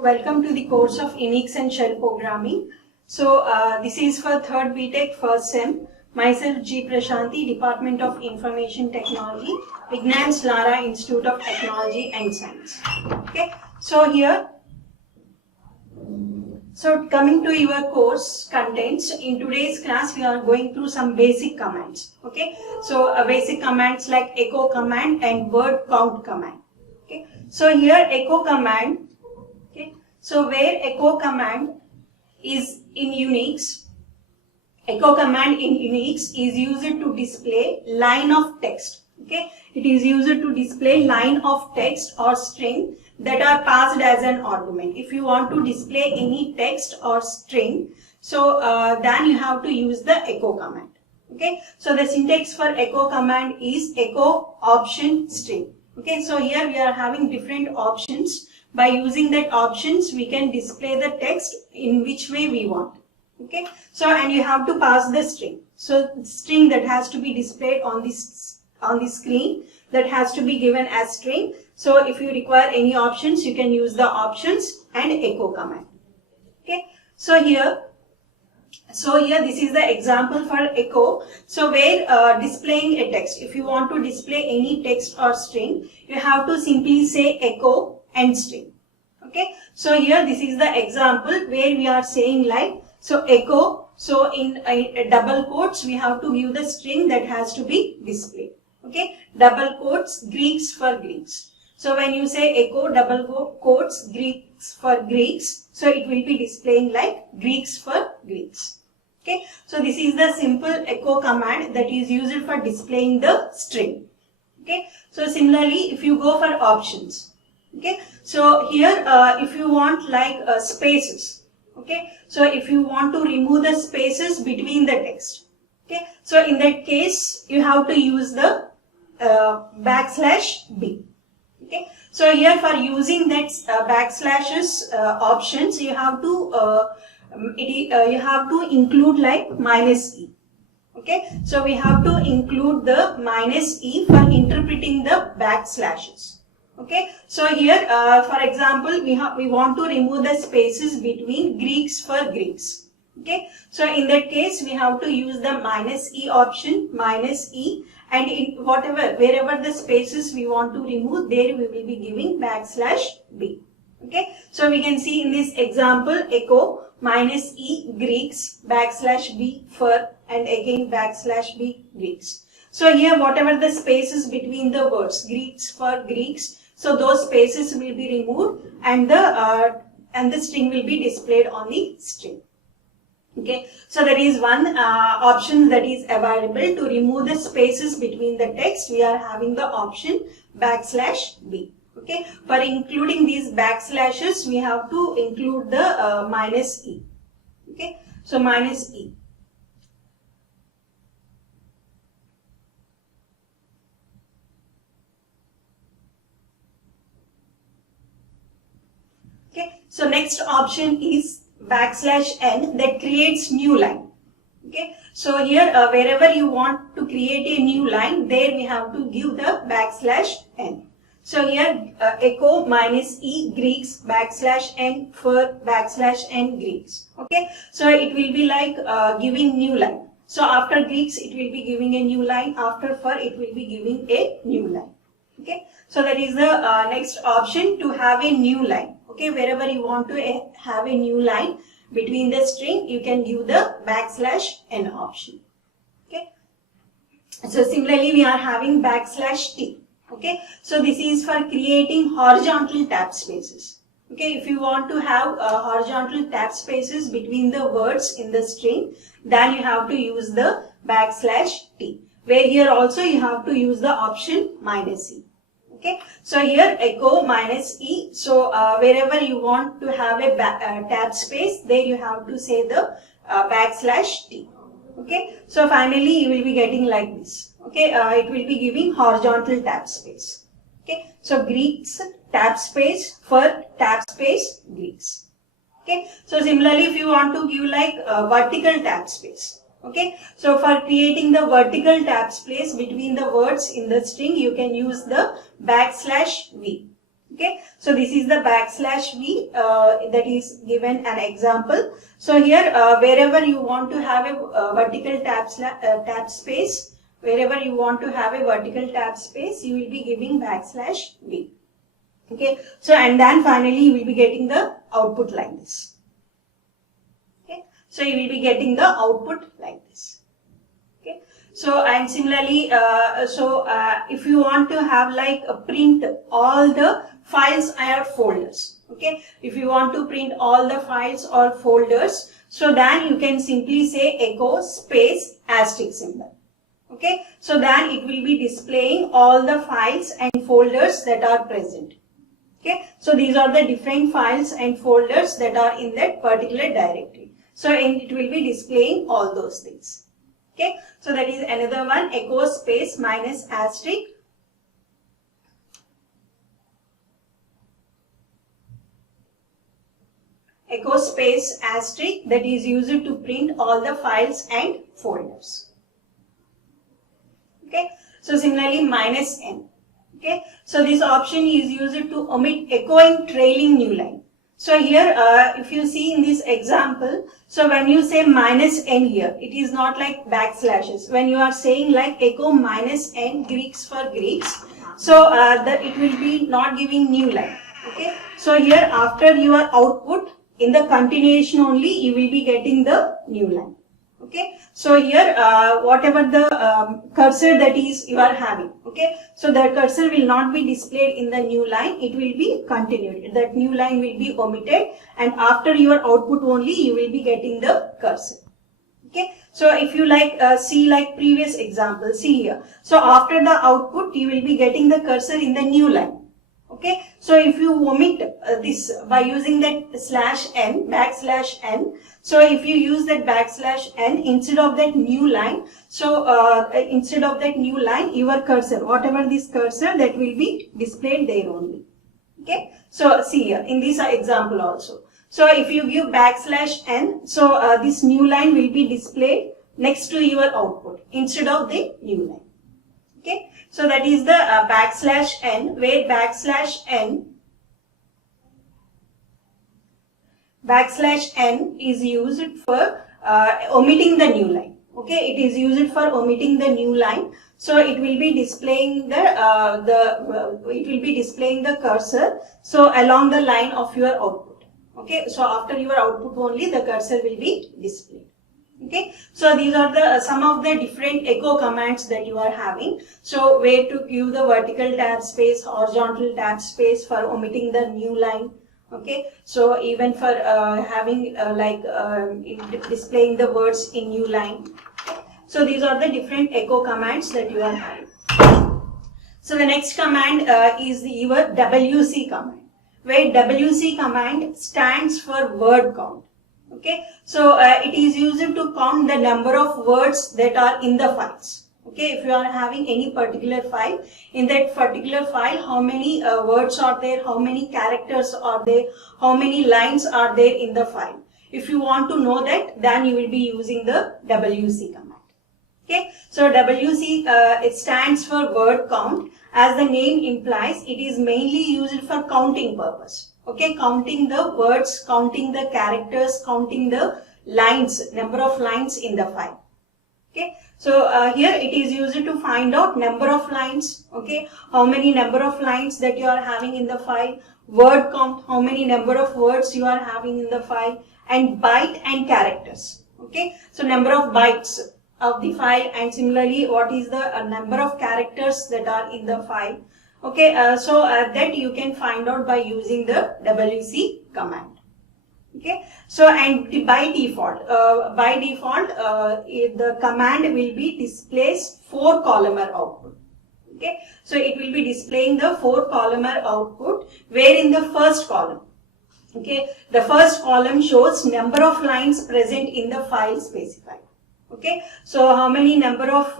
Welcome to the course of Unix and Shell Programming. This is for 3rd BTech first sem. Myself G. Prashanti, Department of Information Technology, Vignan's Lara Institute of Technology and Science. Okay, coming to your course contents, in today's class we are going through some basic commands. Okay, basic commands like echo command and word count command. Okay, so here echo command. So where echo command is in Unix, echo command in Unix is used to display line of text. Okay, it is used to display line of text or string that are passed as an argument. If you want to display any text or string, then you have to use the echo command. Okay, so the syntax for echo command is echo option string. Okay, so here we are having different options. By using that options, we can display the text in which way we want. Okay, so and you have to pass the string. So string that has to be displayed on the screen, that has to be given as string. So if you require any options, you can use the options and echo command. Okay, so here this is the example for echo. So where displaying a text, if you want to display any text or string, you have to simply say echo and string. Okay, so here this is the example where we are saying like, so echo, so in double quotes we have to give the string that has to be displayed. Okay, double quotes Greeks for Greeks. So when you say echo double quotes Greeks for Greeks, so it will be displaying like Greeks for Greeks. Okay, so this is the simple echo command that is used for displaying the string. Okay, so similarly if you go for options. Okay, so here if you want like spaces. Okay, so if you want to remove the spaces between the text. Okay, so in that case you have to use the \b. Okay, so here for using that backslashes options, you have to include like -e. Okay, so we have to include the -e for interpreting the backslashes. Okay, so here for example we want to remove the spaces between Greeks for Greeks. Okay, so in that case we have to use the -e option, -e, and in wherever the spaces we want to remove, there we will be giving \b. Okay, so we can see in this example echo -e Greeks \b for, and again \b Greeks. So here whatever the spaces between the words Greeks for Greeks, so those spaces will be removed and the string will be displayed on the string. Okay, so there is one option that is available to remove the spaces between the text. We are having the option \b. Okay, for including these backslashes, we have to include the -e. Okay, so -e. Okay, so next option is \n that creates new line. Okay, so here wherever you want to create a new line, there we have to give the \n. So here echo -e Greeks \n for \n Greeks. Okay, so it will be like giving new line. So after Greeks it will be giving a new line, after for it will be giving a new line. Okay, so that is the next option, to have a new line. Okay, wherever you want to have a new line between the string, you can give the \n option. Okay, so similarly we are having \t. Okay, so this is for creating horizontal tab spaces. Okay, if you want to have horizontal tab spaces between the words in the string, then you have to use the \t. Where here also you have to use the option -e. Okay, so here echo -e, so wherever you want to have a tab space, there you have to say the \t. Okay, so finally you will be getting like this. Okay, it will be giving horizontal tab space. Okay, so Greeks tab space for tab space Greeks. Okay, so similarly if you want to give like vertical tab space. Okay, so for creating the vertical tab space between the words in the string, you can use the \v. Okay, so this is the \v that is given an example. So here wherever you want to have a vertical tab space, wherever you want to have a vertical tab space, you will be giving \v. Okay, so and then finally you will be getting the output like this. Okay, so you will be getting the output like this. Okay, so and similarly, if you want to have like a print all the files or folders, okay, if you want to print all the files or folders, so then you can simply say echo space asterisk symbol. Okay, so then it will be displaying all the files and folders that are present. Okay, so these are the different files and folders that are in that particular directory. So it will be displaying all those things. Okay, so that is another one, echo space minus asterisk. Echo space asterisk that is used to print all the files and folders. Okay, so similarly minus n. Okay, so this option is used to omit echoing trailing new line. So here if you see in this example, so when you say minus n here, it is not like backslashes. When you are saying like echo minus n Greeks for Greeks, so it will be not giving new line. Okay, so here after your output, in the continuation only you will be getting the new line. Okay, so here whatever the cursor that is you are having, okay, so the cursor will not be displayed in the new line, it will be continued. That new line will be omitted and after your output only you will be getting the cursor. Okay, so if you like see like previous example, see here, so after the output you will be getting the cursor in the new line. Okay, so if you omit this by using that /n, \n, so if you use that \n instead of that new line, so instead of that new line, your cursor, whatever this cursor, that will be displayed there only. Okay, so see here in this example also. So if you give \n, so this new line will be displayed next to your output instead of the new line. Okay, so that is the \n, where \n is used for omitting the new line. Okay, it is used for omitting the new line. So it will be displaying the cursor so along the line of your output. Okay, so after your output only the cursor will be displayed. Okay, so these are the some of the different echo commands that you are having. So where to give the vertical tab space, horizontal tab space for omitting the new line. Okay, so even for having displaying the words in new line. So these are the different echo commands that you are having. So the next command is your WC command, where WC command stands for word count. Okay, so it is used to count the number of words that are in the files. Okay, if you are having any particular file, in that particular file, how many words are there, how many characters are there, how many lines are there in the file. If you want to know that, then you will be using the WC command. Okay, so WC it stands for word count. As the name implies, it is mainly used for counting purpose. Okay, counting the words, counting the characters, counting the lines, number of lines in the file. Okay, so here it is used to find out number of lines. Okay, how many number of lines that you are having in the file, word count, how many number of words you are having in the file, and byte and characters. Okay, so number of bytes of the file, and similarly what is the number of characters that are in the file. Okay, that you can find out by using the WC command. Okay, so and by default, the command will be displays 4 columnar output. Okay, so it will be displaying the 4 columnar output, where in the first column, okay, the first column shows number of lines present in the file specified. Okay, so how many number of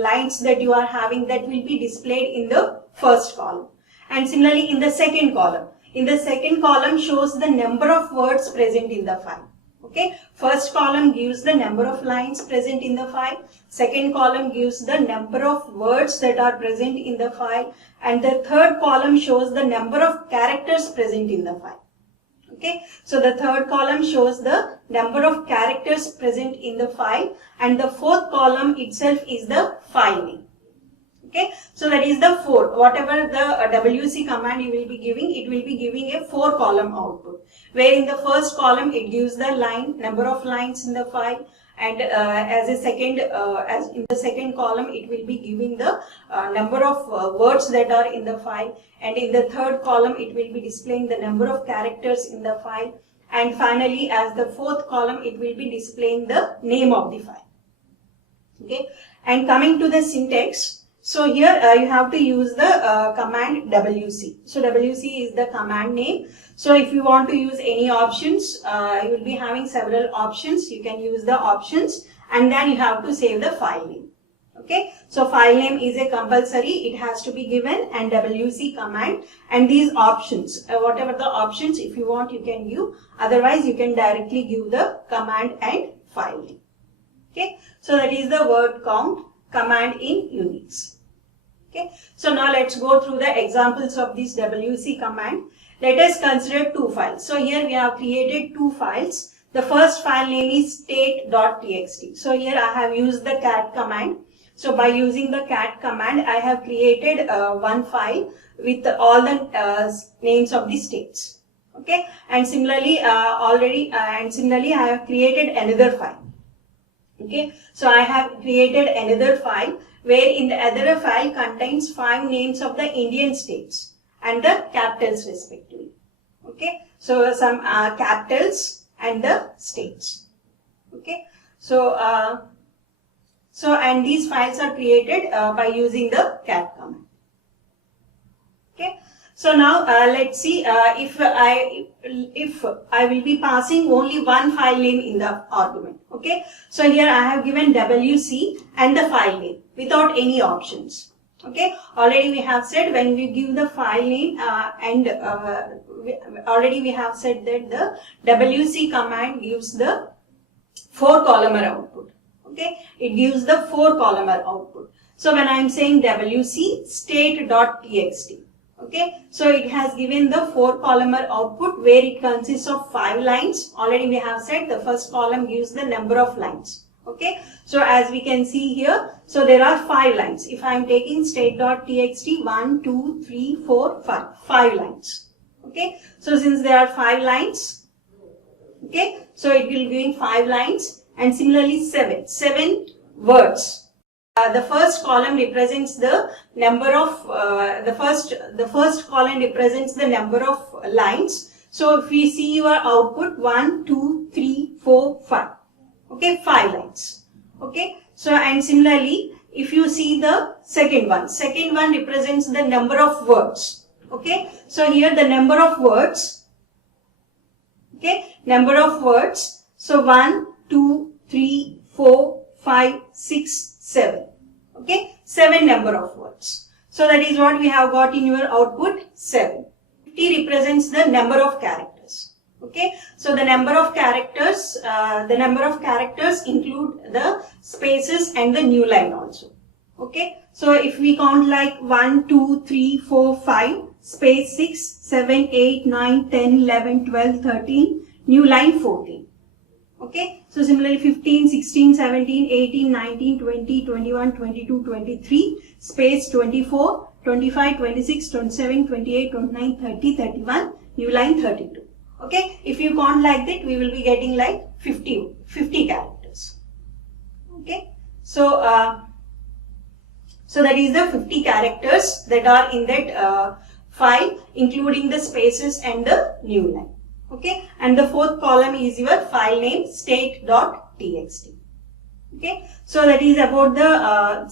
lines that you are having, that will be displayed in the first column. And similarly in the second column, shows the number of words present in the file. Okay, first column gives the number of lines present in the file, second column gives the number of words that are present in the file, and the third column shows the number of characters present in the file. Okay, so the third column shows the number of characters present in the file, and the fourth column itself is the file name. Okay, so that is the 4. Whatever the WC command you will be giving, it will be giving a 4 column output, where in the first column it gives the number of lines in the file, and as in the second column it will be giving the number of words that are in the file, and in the third column it will be displaying the number of characters in the file, and finally as the fourth column it will be displaying the name of the file. Okay, and coming to the syntax. So here you have to use the command WC. So WC is the command name. So if you want to use any options, you will be having several options. You can use the options, and then you have to save the file name. Okay, so file name is a compulsory, it has to be given, and WC command, and these options, whatever the options, if you want you can give, otherwise you can directly give the command and file name. Okay, so that is the word count command in Unix. Okay, so now let's go through the examples of this WC command. Let us consider two files. So here we have created two files. The first file name is state.txt. So here I have used the cat command. So by using the cat command, I have created one file with all the names of the states. Okay, and similarly I have created another file. Okay, so I have created another file where in the other file contains 5 names of the Indian states and the capitals respectively. Okay, so some capitals and the states. Okay, so and these files are created by using the cat command. Okay, so now let's see if I will be passing only one file name in the argument. Okay, so here I have given WC and the file name without any options. Okay, already we have said when we give the file name already we have said that the WC command gives the 4 columnar output. Okay, it gives the 4 columnar output. So when I am saying WC state.txt, okay, so it has given the 4 columnar output where it consists of 5 lines. Already we have said the first column gives the number of lines. Okay, so as we can see here, so there are 5 lines. If I am taking state.txt, 1, 2, 3, 4, 5 lines. Okay, so since there are 5 lines, okay, so it will give 5 lines, and similarly 7 words. The first column represents the number of the first column represents the number of lines. So if we see your output 1, 2, 3, 4, 5. Okay, 5 lines. Okay, so and similarly if you see the second one represents the number of words. Okay, so here the number of words. Okay, number of words. So 1, 2, 3, 4, 5, 6, 7. Okay, 7 number of words. So that is what we have got in your output, 7. 50 represents the number of characters. Okay, so the number of characters include the spaces and the new line also. Okay, so if we count like 1, 2, 3, 4, 5, space 6, 7, 8, 9, 10, 11, 12, 13, new line 14. Okay, so similarly 15, 16, 17, 18, 19, 20, 21, 22, 23, space 24, 25, 26, 27, 28, 29, 30, 31, new line 32. Okay, if you count like that, we will be getting like 50 characters. Okay, so so that is the 50 characters that are in that file, including the spaces and the new line. Okay, and the fourth column is your file name state.txt. Okay, so that is about the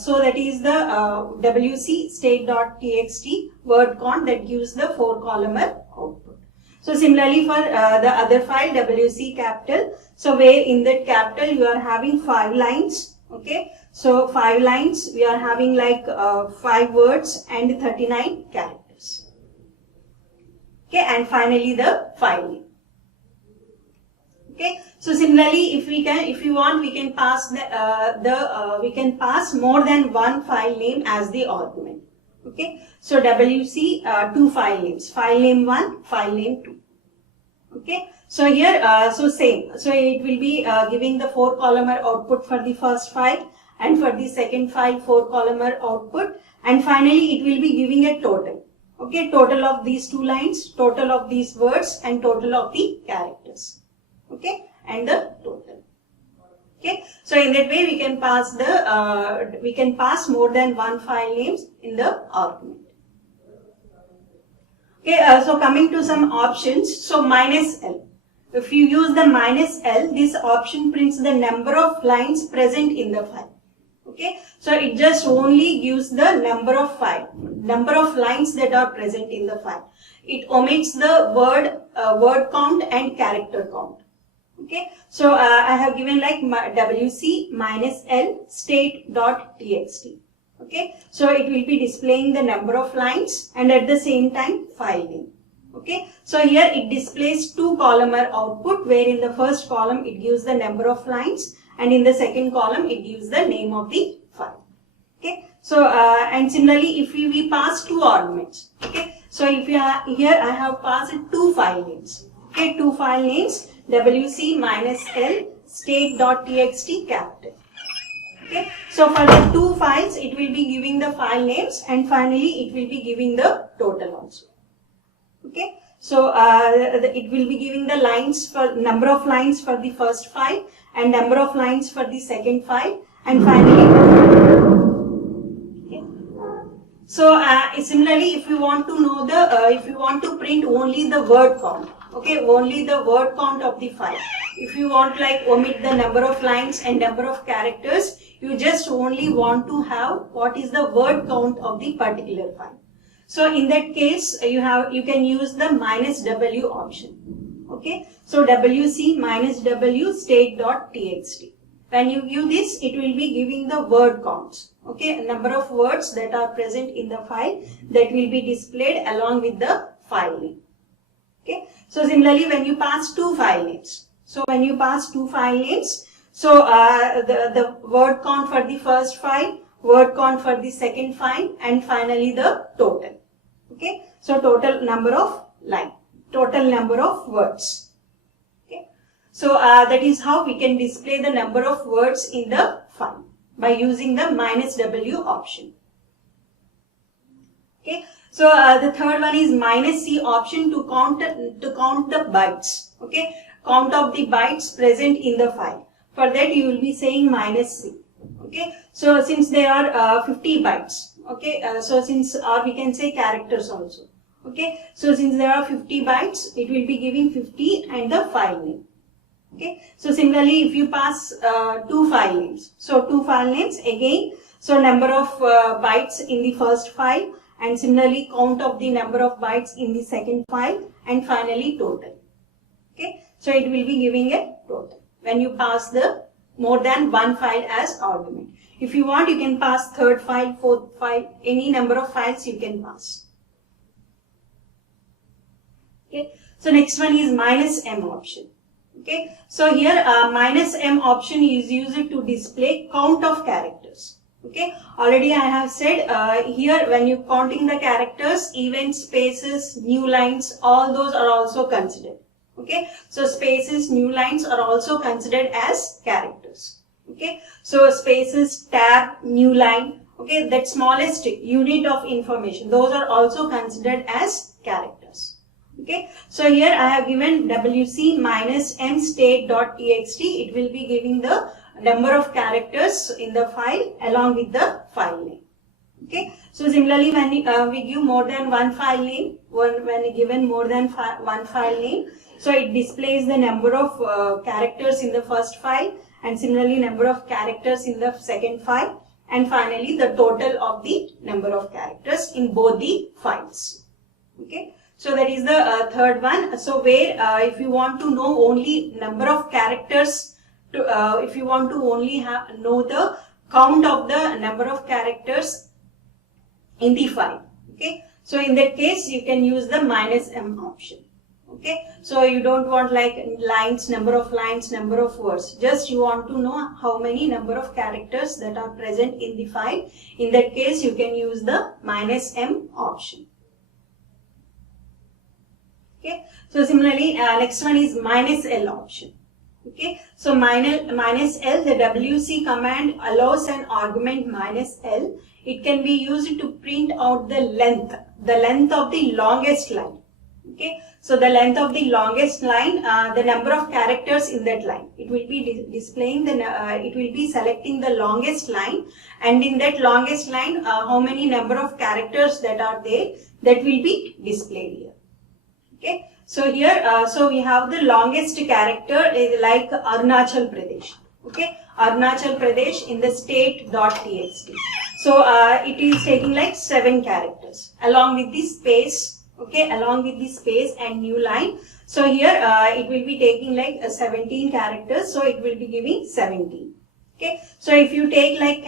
WC state.txt word count that gives the 4 columnar output. So similarly for the other file WC capital, so where in that capital you are having 5 lines. Okay, so 5 lines we are having like 5 words and 39 characters. Okay, and finally the file name. Okay. So similarly, if you want, we can pass we can pass more than one file name as the argument. Okay. So WC two file names, file name 1, file name 2. Okay. So here, so same. So it will be giving the 4-columnar output for the first file, and for the second file 4-columnar output, and finally it will be giving a total. Okay, total of these 2 lines, total of these words, and total of the characters. Okay, and the total. Okay, so in that way we can pass more than one file names in the argument. Okay, so coming to some options. So minus L. If you use the minus L, this option prints the number of lines present in the file. Okay, so it just only gives the number of lines that are present in the file. It omits the word count and character count. Okay, so I have given like WC minus L state.txt. Okay, so it will be displaying the number of lines and at the same time file name. Okay, so here it displays 2-columnar output, where in the first column it gives the number of lines, and in the second column it gives the name of the file. Okay, so and similarly if we pass 2 arguments. Okay, so if you here I have passed 2 file names. Okay, 2 file names, WC minus L state.txt capital. Okay, so for the 2 files it will be giving the file names, and finally it will be giving the total also. Okay, so it will be giving the lines for number of lines for the first file and number of lines for the second file, and finally. Okay. So similarly, if you want to know if you want to print only the word count, okay, only the word count of the file. If you want like omit the number of lines and number of characters, you just only want to have what is the word count of the particular file. So in that case, you can use the minus W option. Okay, so WC minus W state.txt. When you give this, it will be giving the word counts. Okay, number of words that are present in the file that will be displayed along with the file name. Okay, so similarly when you pass 2 file names. So when you pass 2 file names, so the word count for the first file, word count for the second file, and finally the total. Okay, so total number of line, total number of words. Okay, so that is how we can display the number of words in the file by using the minus W option. Okay, so the third one is minus C option to count the bytes. Okay, count of the bytes present in the file. For that you will be saying minus C. Okay, so since there are 50 bytes. Okay, so since, or we can say characters also. Okay, so since there are 50 bytes, it will be giving 50 and the file name. Okay, so similarly if you pass 2 file names, so 2 file names again, so number of bytes in the first file, and similarly count of the number of bytes in the second file, and finally total. Okay, so it will be giving a total when you pass the more than one file as argument. If you want, you can pass 3rd file, 4th file, any number of files you can pass. Okay, so next one is minus M option. Okay, so here minus M option is used to display count of characters. Okay, already I have said here when you counting the characters, even spaces, new lines, all those are also considered. Okay, so spaces, new lines are also considered as characters. Okay, so spaces, tab, new line, okay, that smallest unit of information, those are also considered as characters. Okay, so here I have given WC minus M state.txt. It will be giving the number of characters in the file along with the file name. Okay, so similarly when we give more than one file name, when given more than one file name, so it displays the number of characters in the first file, and similarly number of characters in the second file, and finally the total of the number of characters in both the files. Okay, so that is the third one. So where if you want to know only number of characters, if you want to only know the count of the number of characters in the file. Okay, so in that case you can use the minus M option. Okay, so you don't want like lines, number of lines, number of words. Just you want to know how many number of characters that are present in the file. In that case, you can use the -m option. Okay, so similarly, next one is -l option. Okay, so minus L, the WC command allows an argument -l. It can be used to print out the length of the longest line. Okay, so the length of the longest line, the number of characters in that line. It will be displaying it will be selecting the longest line, and in that longest line, how many number of characters that are there, that will be displayed here. Okay, so here, so we have the longest character is like Arunachal Pradesh. Okay, Arunachal Pradesh in the state.txt. So it is taking like 7 characters along with the space. Okay, along with the space and new line. So here it will be taking like 17 characters. So it will be giving 17. Okay, so if you take like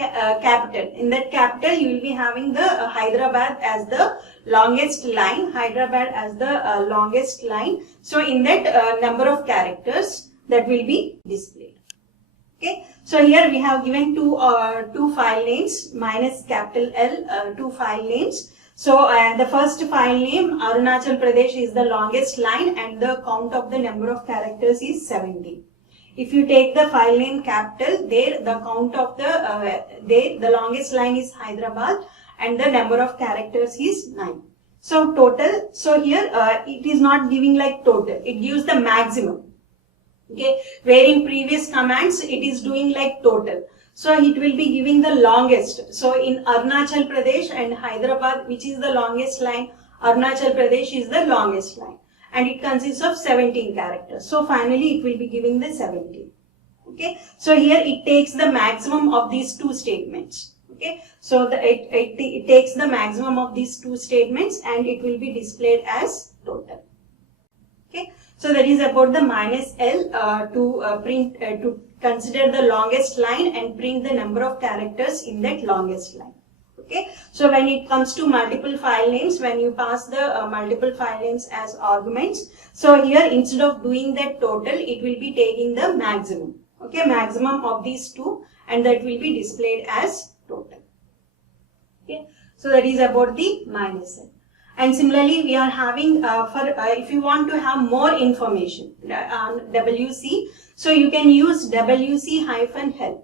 capital, in that capital you will be having the Hyderabad as the longest line, Hyderabad as the longest line. So in that number of characters that will be displayed. Okay, so here we have given two file names -L, two file names. So the first file name Arunachal Pradesh is the longest line, and the count of the number of characters is 70. If you take the file name capital, there the count of the longest line is Hyderabad, and the number of characters is 9. So total, so here it is not giving like total, it gives the maximum. Okay, where in previous commands it is doing like total. So it will be giving the longest. So in Arunachal Pradesh and Hyderabad, which is the longest line, Arunachal Pradesh is the longest line, and it consists of 17 characters. So finally it will be giving the 17. Okay, so here it takes the maximum of these two statements. Okay, so it takes the maximum of these two statements, and it will be displayed as total. Okay, so that is about the -l to print to consider the longest line and print the number of characters in that longest line. Okay, so when it comes to multiple file names, when you pass the multiple file names as arguments, so here instead of doing that total, it will be taking the maximum. Okay, maximum of these two, and that will be displayed as total. Okay, so that is about the -l. And similarly, we are having if you want to have more information on WC, so you can use WC-help.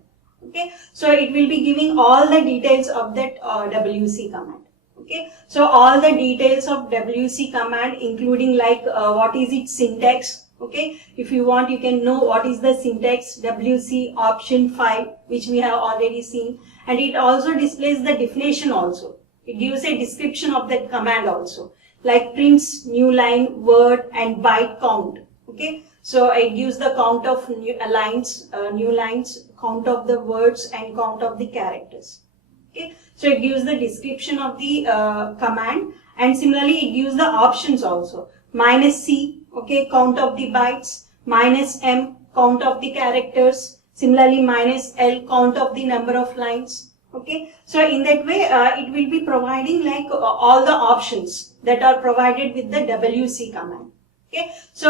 Okay, so it will be giving all the details of that WC command. Okay, so all the details of WC command, including like what is its syntax. Okay, if you want, you can know what is the syntax, WC option 5, which we have already seen, and it also displays the definition also. It gives a description of that command also, like prints new line, word, and byte count. Okay, so it gives the count of new lines, count of the words, and count of the characters. Okay, so it gives the description of the command, and similarly it gives the options also. -C, okay, count of the bytes, -M, count of the characters, similarly -L, count of the number of lines. Okay, so in that way it will be providing like all the options that are provided with the WC command. Okay, so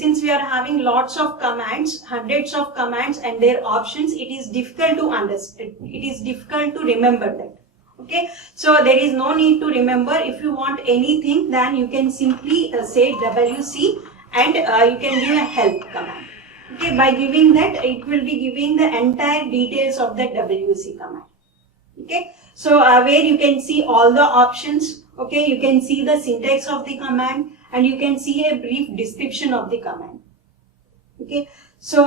since we are having lots of commands, hundreds of commands and their options, it is difficult to understand. It is difficult to remember that. Okay, so there is no need to remember. If you want anything, then you can simply say WC, and you can give a help command. Okay, by giving that, it will be giving the entire details of the WC command. Okay, so where you can see all the options. Okay, you can see the syntax of the command, and you can see a brief description of the command. Okay, so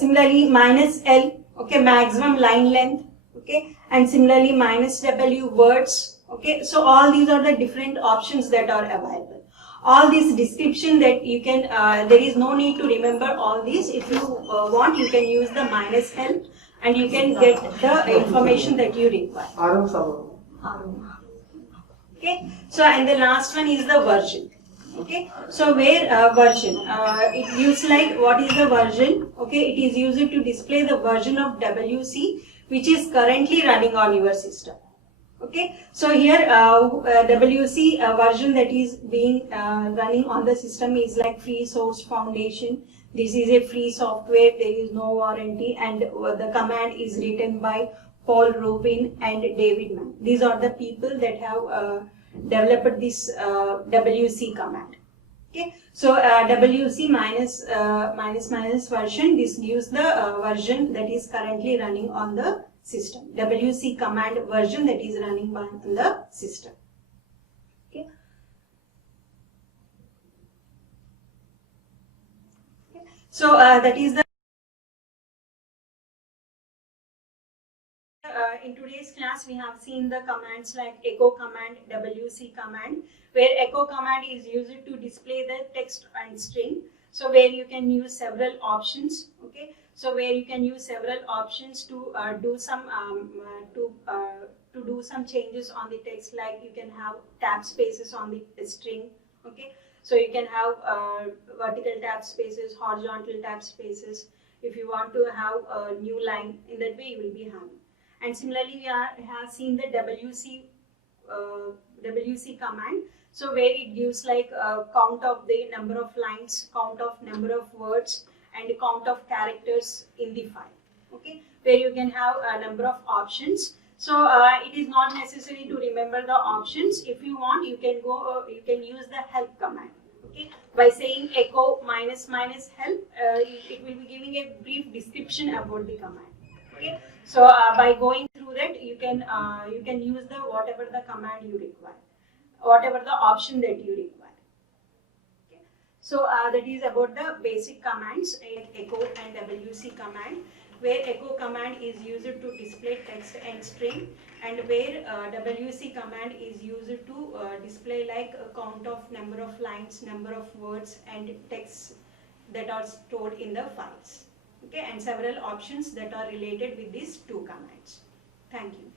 similarly -L, okay, maximum line length. Okay, and similarly -W words. Okay, so all these are the different options that are available. All this description that you can, there is no need to remember all these. If you want, you can use the -L, and you can get the information that you require. Okay, so and the last one is the version. Okay, so where version, it gives like what is the version. Okay, it is used to display the version of WC which is currently running on your system. Okay, so here WC version that is being running on the system is like Free Source Foundation. This is a free software, there is no warranty, and the command is written by Paul Rubin and David Mann. These are the people that have developed this WC command. Okay, so WC minus version, this gives the version that is currently running on the system. WC command version that is running on the system. Okay. So that is the in today's class we have seen the commands like echo command, WC command, where echo command is used to display the text and string. So where you can use several options. Okay, so where you can use several options to do some to do some changes on the text, like you can have tab spaces on the string. Okay, so you can have vertical tab spaces, horizontal tab spaces. If you want to have a new line, in that way you will be having. And similarly, we have seen the WC command. So where it gives like a count of the number of lines, count of number of words, and count of characters in the file. Okay, where you can have a number of options. So it is not necessary to remember the options. If you want, you can go. You can use the help command. Okay, by saying echo minus help, it will be giving a brief description about the command. Okay, so by going through that, you can use the whatever the command you require, whatever the option that you require. Okay, so that is about the basic commands like echo and WC command, where echo command is used to display text and string, and where WC command is used to display like a count of number of lines, number of words, and texts that are stored in the files. Okay, and several options that are related with these two commands. Thank you.